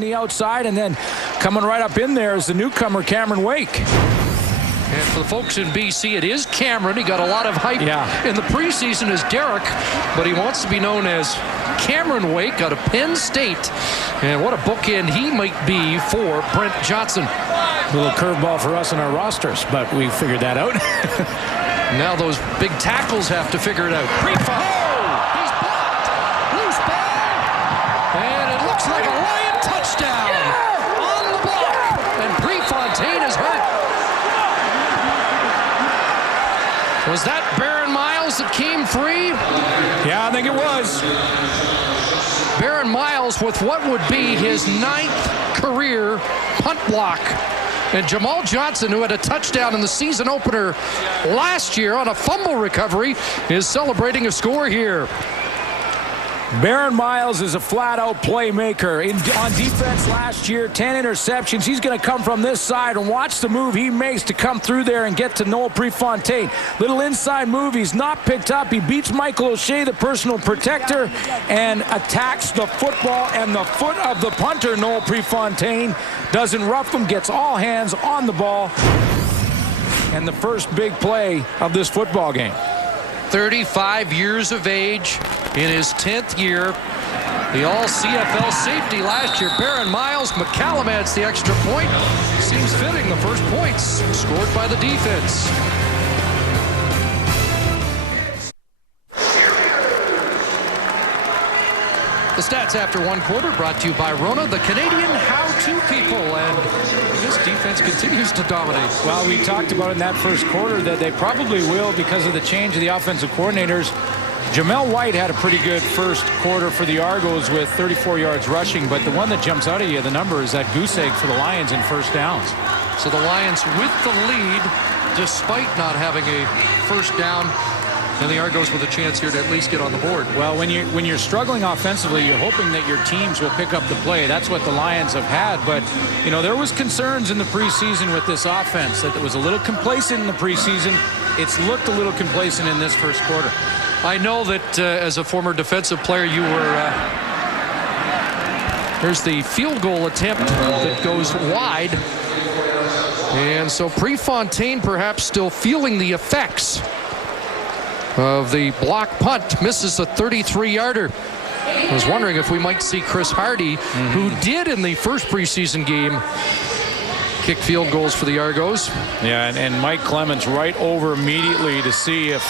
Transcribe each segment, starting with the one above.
the outside, and then coming right up in there is the newcomer Cameron Wake. And for the folks in BC, it is Cameron. He got a lot of hype in the preseason as Derek, but he wants to be known as Cameron Wake out of Penn State. And what a bookend he might be for Brent Johnson. A little curveball for us in our rosters, but we figured that out. Now those big tackles have to figure it out. He's blocked. Loose ball. And it looks like a Lion touchdown on the block. And Prefontaine is hurt. Was that Baron Miles that came free? Yeah, I think it was. Baron Miles with what would be his 9th career punt block. And Jamal Johnson, who had a touchdown in the season opener last year on a fumble recovery, is celebrating a score here. Baron Miles is a flat-out playmaker. On defense last year, 10 interceptions. He's going to come from this side, and watch the move he makes to come through there and get to Noel Prefontaine. Little inside move. He's not picked up. He beats Michael O'Shea, the personal protector, and attacks the football and the foot of the punter, Noel Prefontaine. Doesn't rough him, gets all hands on the ball. And the first big play of this football game. 35 years of age in his 10th year. The all-CFL safety last year. Baron Miles. McCallum adds the extra point. Seems fitting. The first points scored by the defense. The stats after one quarter brought to you by Rona, the Canadian how-to people. And this defense continues to dominate. Well, we talked about in that first quarter that they probably will because of the change of the offensive coordinators. Jamel White had a pretty good first quarter for the Argos with 34 yards rushing, but the one that jumps out at you, the number, is that goose egg for the Lions in first downs. So the Lions with the lead, despite not having a first down, and the Argos with a chance here to at least get on the board. Well, when you're struggling offensively, you're hoping that your teams will pick up the play. That's what the Lions have had. But, you know, there was concerns in the preseason with this offense that it was a little complacent in the preseason. It's looked a little complacent in this first quarter. I know that as a former defensive player, you were... Here's the field goal attempt that goes wide. And so Prefontaine perhaps still feeling the effects of the block punt. Misses a 33-yarder. I was wondering if we might see Chris Hardy, who did in the first preseason game kick field goals for the Argos. Yeah, and Mike Clements right over immediately to see if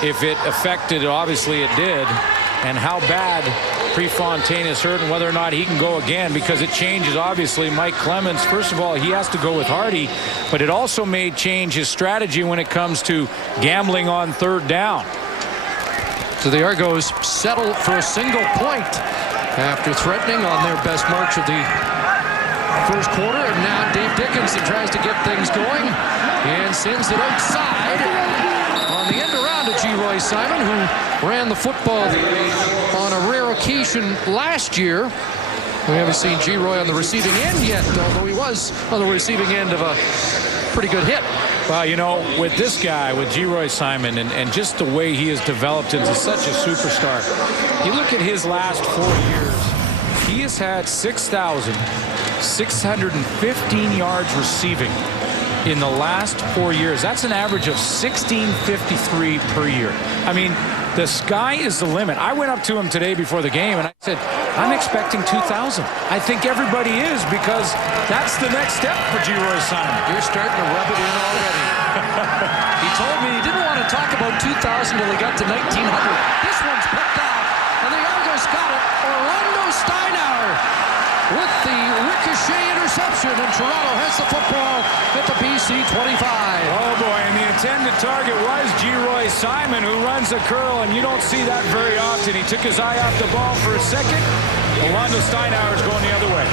it affected. Obviously it did, and how bad Prefontaine is hurt and whether or not he can go again, because it changes obviously Mike Clements. First of all, he has to go with Hardy, but it also may change his strategy when it comes to gambling on third down. So the Argos settle for a single point after threatening on their best march of the first quarter, and now Dave Dickinson tries to get things going and sends it outside on the end around to G. Simon, who ran the football on a rare occasion last year. We haven't seen G. Roy on the receiving end yet, although he was on the receiving end of a pretty good hit. Well, you know, with this guy, with G. Simon, and just the way he has developed into such a superstar, you look at his last 4 years, he has had 6,615 yards receiving in the last 4 years. That's an average of 1653 per year. I mean, the sky is the limit. I went up to him today before the game and I said, I'm expecting 2,000. I think everybody is, because that's the next step for G. Simon. You're starting to rub it in already. He told me he didn't want to talk about 2,000 till he got to 1,900. This one's picked off, and the Argos got it. Orlando Steinauer with the ricochet interception, and Toronto has the football at the BC 25. Oh boy, and the intended target was G. Simon, who runs a curl, and you don't see that very often. He took his eye off the ball for a second. Orlando Steinauer is going the other way.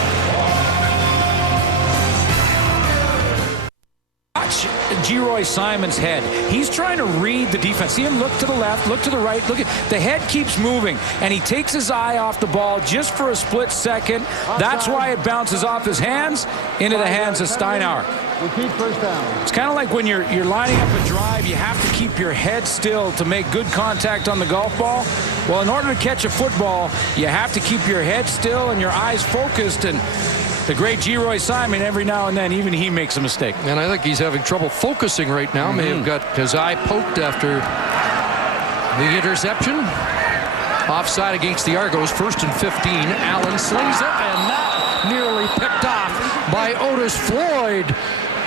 Watch Geroy Simon's head. He's trying to read the defense. See him look to the left, look to the right. Look at the head keeps moving, and he takes his eye off the ball just for a split second. That's why it bounces off his hands into the hands of Steinauer. Repeat first down. It's kind of like when you're lining up a drive, you have to keep your head still to make good contact on the golf ball. Well, in order to catch a football, you have to keep your head still and your eyes focused. And the great Geroy Simon, every now and then, even he makes a mistake. And I think he's having trouble focusing right now. May have got his eye poked after the interception. Offside against the Argos, 1st and 15. Allen slings it, and that nearly picked off by Otis Floyd.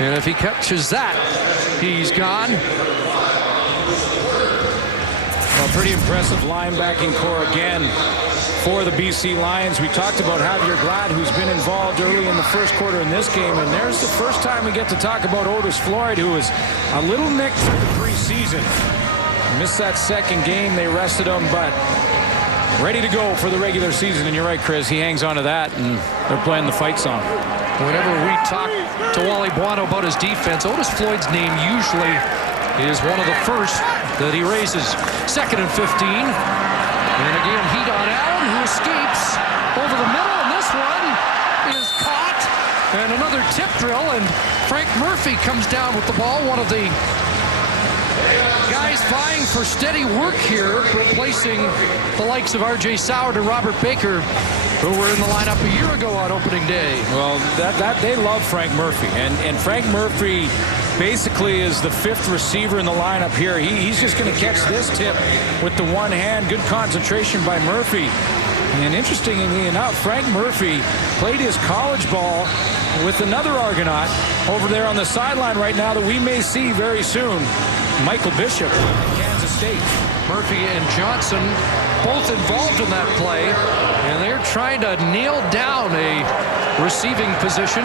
And if he catches that, he's gone. Well, pretty impressive linebacking core again for the BC Lions. We talked about Javier Glad, who's been involved early in the first quarter in this game, and there's the first time we get to talk about Otis Floyd, who was a little nicked through the preseason. Missed that second game. They rested him, but ready to go for the regular season. And you're right, Chris, he hangs on to that, and they're playing the fight song. Whenever we talk to Wally Buono about his defense, Otis Floyd's name usually is one of the first that he raises. 2nd and 15. And again, heat on Allen, who escapes over the middle, and this one is caught. And another tip drill, and Frank Murphy comes down with the ball. One of the guys vying for steady work here, replacing the likes of R.J. Soward and Robert Baker, who were in the lineup a year ago on opening day. Well, that they love Frank Murphy, and Frank Murphy basically is the 5th receiver in the lineup here. He's just going to catch this tip with the one hand. Good concentration by Murphy. And interestingly enough, Frank Murphy played his college ball with another Argonaut over there on the sideline right now that we may see very soon, Michael Bishop, Kansas State. Murphy and Johnson both involved in that play, and they're trying to nail down a receiving position.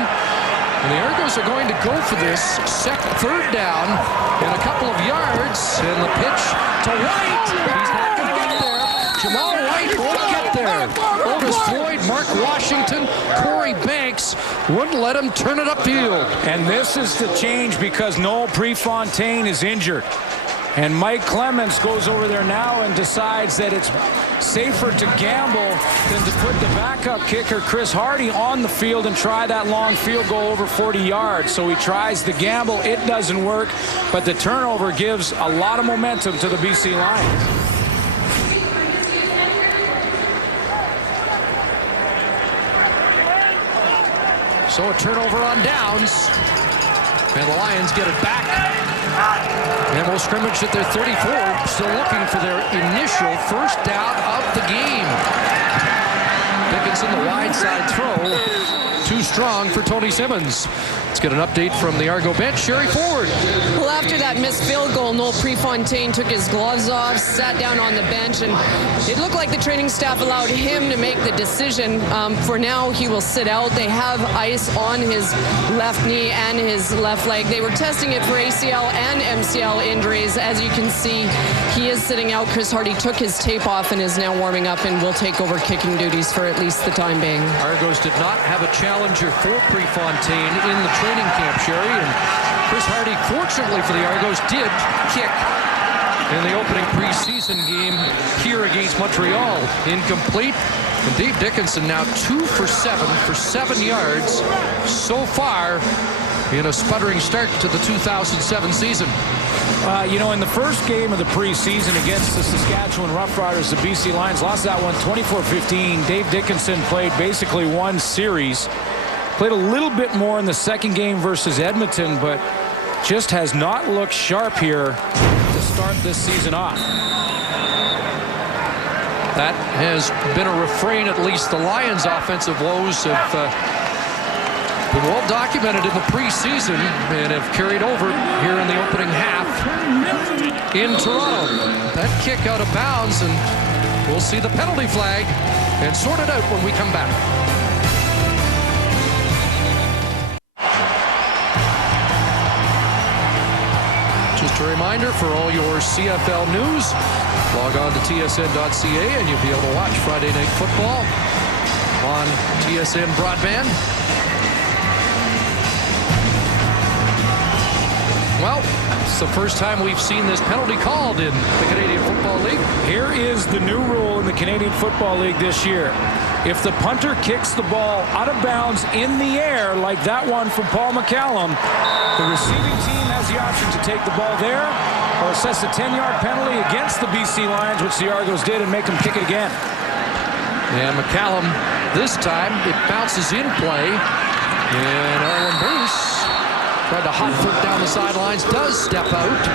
And the Argos are going to go for this 3rd down and a couple of yards, and the pitch to White. He's not going to get there. Jamal White won't get there. Otis Floyd, Mark Washington, Corey Banks wouldn't let him turn it upfield. And this is the change because Noel Prefontaine is injured. And Mike Clements goes over there now and decides that it's safer to gamble than to put the backup kicker, Chris Hardy, on the field and try that long field goal over 40 yards. So he tries the gamble. It doesn't work, but the turnover gives a lot of momentum to the BC Lions. So a turnover on downs, and the Lions get it back. And will scrimmage at their 34, still looking for their initial 1st down of the game. Dickinson, the wide side throw, too strong for Tony Simmons. Let's get an update from the Argo bench. Sherry Ford. Well, after that missed field goal, Noel Prefontaine took his gloves off, sat down on the bench, and it looked like the training staff allowed him to make the decision. For now, he will sit out. They have ice on his left knee and his left leg. They were testing it for ACL and MCL injuries. As you can see, he is sitting out. Chris Hardy took his tape off and is now warming up and will take over kicking duties for at least the time being. Argos did not have a challenger for Prefontaine in the training camp, Sherry, and Chris Hardy, fortunately for the Argos, did kick in the opening preseason game here against Montreal. Incomplete. And Dave Dickinson now 2 for 7 for 7 yards so far in a sputtering start to the 2007 season. You know, in the first game of the preseason against the Saskatchewan Roughriders, the BC Lions lost that one 24-15. Dave Dickinson played basically one series. Played a little bit more in the second game versus Edmonton, but just has not looked sharp here to start this season off. That has been a refrain. At least the Lions' offensive woes have been well documented in the preseason and have carried over here in the opening half in Toronto. That kick out of bounds, and we'll see the penalty flag and sort it out when we come back. Just a reminder for all your CFL news, log on to tsn.ca and you'll be able to watch Friday Night Football on TSN Broadband. Well, it's the first time we've seen this penalty called in the Canadian Football League. Here is the new rule in the Canadian Football League this year. If the punter kicks the ball out of bounds in the air, like that one from Paul McCallum, the receiving team has the option to take the ball there or assess a 10-yard penalty against the BC Lions, which the Argos did, and make them kick it again. And McCallum, this time, it bounces in play. And Arlen Bruce tried to hot foot down the sidelines, does step out.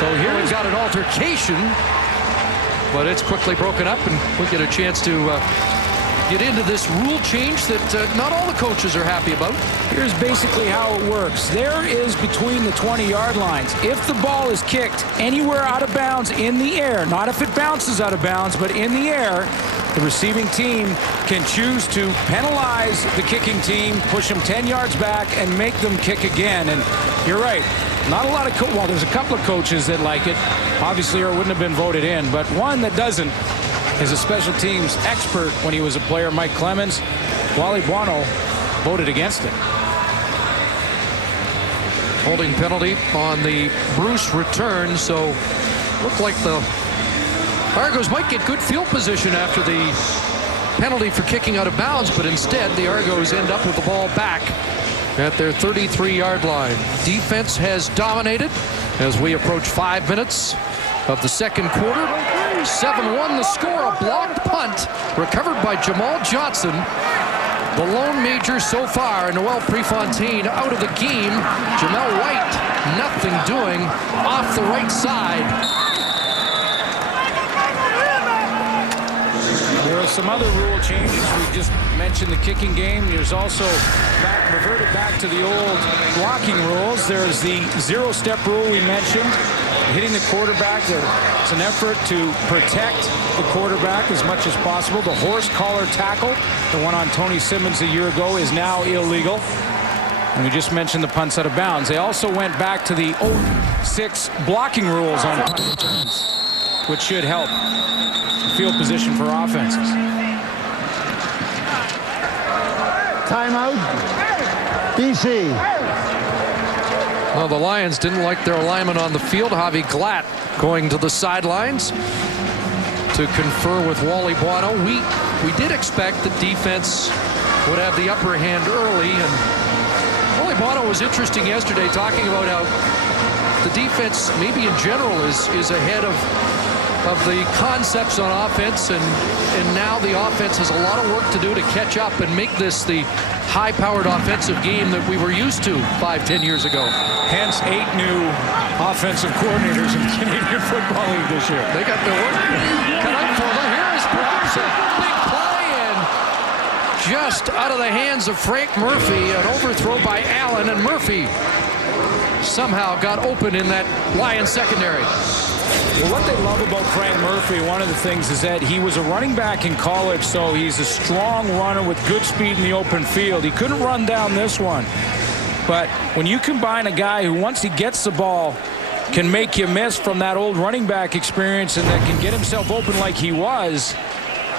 So here we've got an altercation, but it's quickly broken up, and we get a chance to get into this rule change that not all the coaches are happy about. Here's basically how it works. There is between the 20-yard lines. If the ball is kicked anywhere out of bounds in the air, not if it bounces out of bounds, but in the air, the receiving team can choose to penalize the kicking team, push them 10 yards back, and make them kick again. And you're right. Not a lot of well, there's a couple of coaches that like it, obviously, or wouldn't have been voted in, but one that doesn't is a special teams expert when he was a player, Mike Clemens. Wally Buono voted against it. Holding penalty on the Bruce return, so looked like the Argos might get good field position after the penalty for kicking out of bounds, but instead the Argos end up with the ball back at their 33-yard line. Defense has dominated as we approach 5 minutes of the second quarter. 7-1 the score, a blocked punt recovered by Jamal Johnson. The lone major so far, Noel Prefontaine out of the game. Jamel White, nothing doing off the right side. There are some other rule changes. We just mentioned the kicking game. There's also reverted back to the old blocking rules. There's the zero-step rule we mentioned. Hitting the quarterback, it's an effort to protect the quarterback as much as possible. The horse collar tackle, the one on Tony Simmons a year ago, is now illegal. And we just mentioned the punts out of bounds. They also went back to the 06 blocking rules on punt returns, which should help field position for offenses. Timeout, BC. Well, the Lions didn't like their alignment on the field. Javi Glatt going to the sidelines to confer with Wally Buono. We did expect that defense would have the upper hand early, and Wally Buono was interesting yesterday talking about how the defense maybe in general is ahead of the concepts on offense, and now the offense has a lot of work to do to catch up and make this the high-powered offensive game that we were used to 5-10 years ago. Hence 8 new offensive coordinators in the Canadian Football League this year. They got their work cut out for them. Here is perhaps a big play, and just out of the hands of Frank Murphy, an overthrow by Allen, and Murphy somehow got open in that Lions secondary. Well, what they love about Frank Murphy, one of the things is that he was a running back in college, so he's a strong runner with good speed in the open field. He couldn't run down this one. But when you combine a guy who, once he gets the ball, can make you miss from that old running back experience and that can get himself open like he was,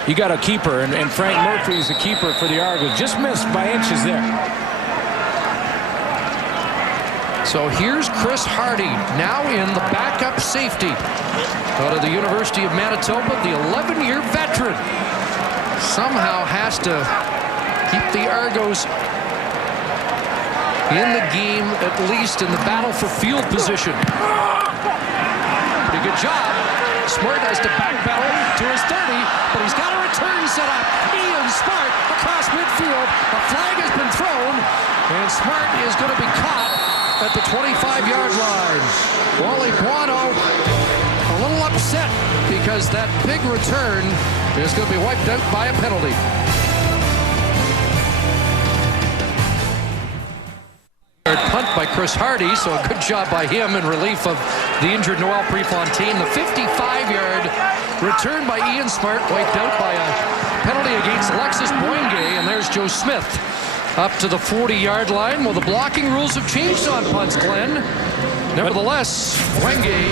you got a keeper. And Frank Murphy is a keeper for the Argos. Just missed by inches there. So here's Chris Hardy, now in the backup safety out of the University of Manitoba, the 11-year veteran. Somehow has to keep the Argos in the game, at least in the battle for field position. Pretty good job. Smart has to backpedal to his 30, but he's got a return set up. Ian Smart across midfield. A flag has been thrown, and Smart is going to be caught at the 25-yard line. Wally Buono a little upset because that big return is going to be wiped out by a penalty. Punt by Chris Hardy, so a good job by him in relief of the injured Noel Prefontaine. The 55-yard return by Ian Smart wiped out by a penalty against Alexis Boingue, and there's Joe Smith up to the 40-yard line. Well, the blocking rules have changed on punts, Glenn. Nevertheless, Boingue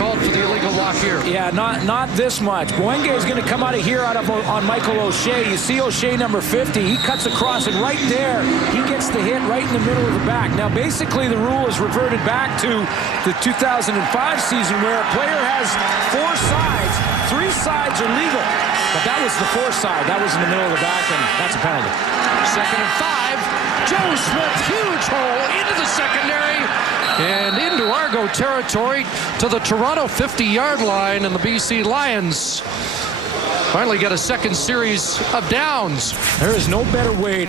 called for the illegal block here. Yeah, not this much. Boenge is going to come out of here on Michael O'Shea. You see O'Shea number 50. He cuts across, and right there, he gets the hit right in the middle of the back. Now, basically, the rule is reverted back to the 2005 season where a player has 4 sides. 3 sides are legal. But that was the 4th side. That was in the middle of the back, and that's a penalty. 2nd and 5. Joe Smith, huge hole into the secondary and into Argo territory to the Toronto 50-yard line, and the BC Lions finally get a second series of downs. There is no better way